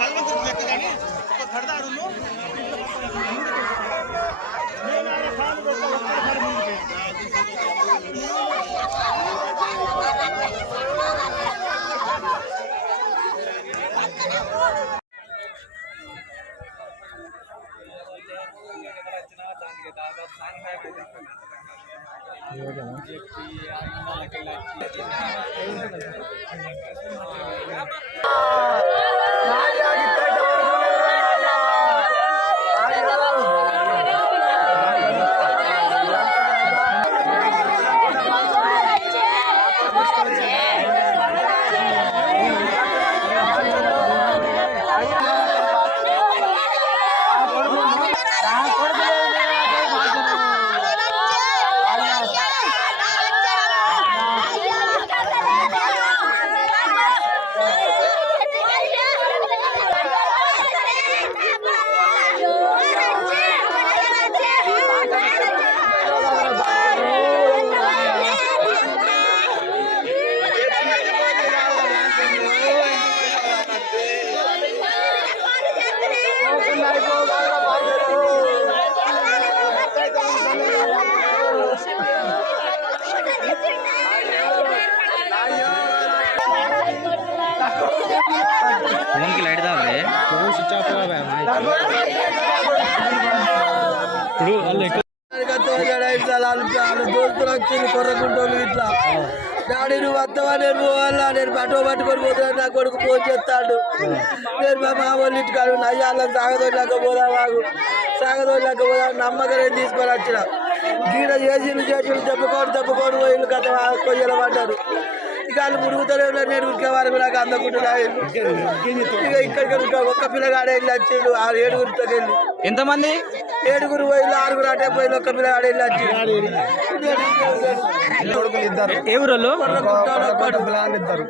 భగవంతుడు లెక్క కానీ ఒక కడదారును Thank you. ఫోన్కి లైట్ దాంలే ఇప్పుడు వాళ్ళు ఎక్కువ దోస్తులు వచ్చింది కొర్రకుంటోళ్ళు ఇట్లా డాడీ నువ్వు వస్తావా నేను పోవాలా? నేను బట్టో పట్టుకొని పోతున్నా నా కొడుకు ఫోన్ చేస్తాడు. నేను మా మా వాళ్ళ ఇంటికాడు అయ్యాలని సాగదోళ్ళక పోదా వాగు సాగదోళ్ళక పోదా? నమ్మకం నేను తీసుకొని వచ్చిన. గీడ చేసి చేసి దెబ్బకోడు దెబ్బకోడు పోయిన కథ కొయ్యలు పడ్డారు ఇక వాళ్ళు మురుగుతూనే ఉన్నారు నేను ఉరికే వరకు నాకు అందకుండా ఇక ఇక్కడికి ఒక్క పిల్లగాడే వెళ్ళి వచ్చిండు ఆ ఏడుగురితో వెళ్ళి ఎంతమంది? ఏడుగురు పోయిలు ఆరుగురు అటే పోయిలు ఒక్క పిల్లగాడు వెళ్ళి ఏ ఊరోళ్ళు? పిల్లలు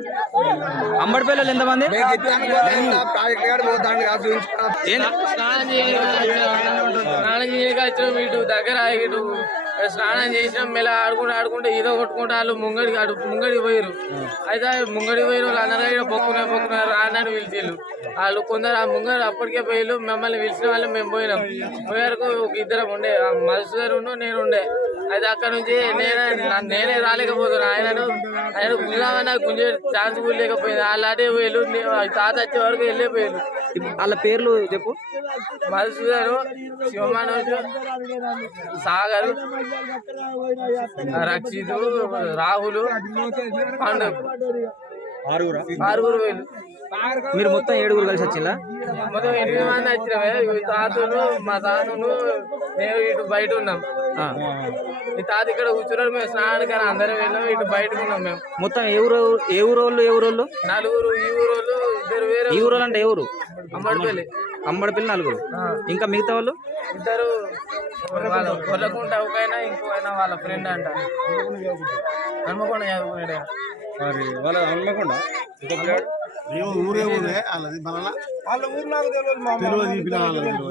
అంబడిపల్లి ఎంతమంది దగ్గర ఇటు స్నానం చేసినాం. మెల్ల ఆడుకుంటూ ఆడుకుంటూ ఈదో కొట్టుకుంటూ వాళ్ళు ముంగడి అటు ముంగడి పోయారు అయితే ముంగడి పోయారు వాళ్ళు అన్నారు ఇక్కడ పొక్కున పొక్కున రానని పిలిచిళ్ళు వాళ్ళు కొందరు ఆ ముంగడు అప్పటికే పోయిళ్ళు మమ్మల్ని పిలిచిన వాళ్ళు మేము పోయినాం. పోయారకు ఒక ఇద్దరం ఉండే. ఆ మధుసూదర్ ఉండు నేను ఉండే. అయితే అక్కడ నుంచి నేనే నేనే రాలేకపోతున్నా. ఆయనను ఆయన గుంజామన్నా గుంజే ఛాన్స్ కూడా లేకపోయింది. వాళ్ళు తాత వచ్చే వరకు వెళ్ళిపోయారు వాళ్ళ పేర్లు చెప్పు. మధుసూదను శివమానోజు సాగర్ రక్షితు రాహుల్ పండు. ఆరుగురు? వేలు మీరు మొత్తం ఏడుగురు కలిసి వచ్చిందా మొత్తం ఎనిమిది మంది వచ్చినవే ఈ తాతను మా తాతను నేను ఇటు బయట ఉన్నాం. ఈ తాత ఇక్కడ కూర్చున్నారు మేము స్నానానికి అందరం వెళ్ళాం ఇటు బయట ఉన్నాం మేము. మొత్తం ఏ ఊరు ఏ ఊరోళ్ళు ఏ ఊరోళ్ళు? నలుగురు ఈ ఊరోళ్ళు ఇద్దరు వేరే ఈ ఊరోళ్ళు అంటే ఏ ఊరు అమ్మడిపల్లి అంబడిపల్లి నలుగురు. ఇంకా మిగతా వాళ్ళు? ఇద్దరు వాళ్ళ గొర్రెకుంట ఒకైనా ఇంకో వాళ్ళ ఫ్రెండ్ అంట. హన్మకొండ మరి వాళ్ళ హనుమకొండ ఊరే ఊరే వాళ్ళది మన వాళ్ళ ఊరు నాకు తెలియదు.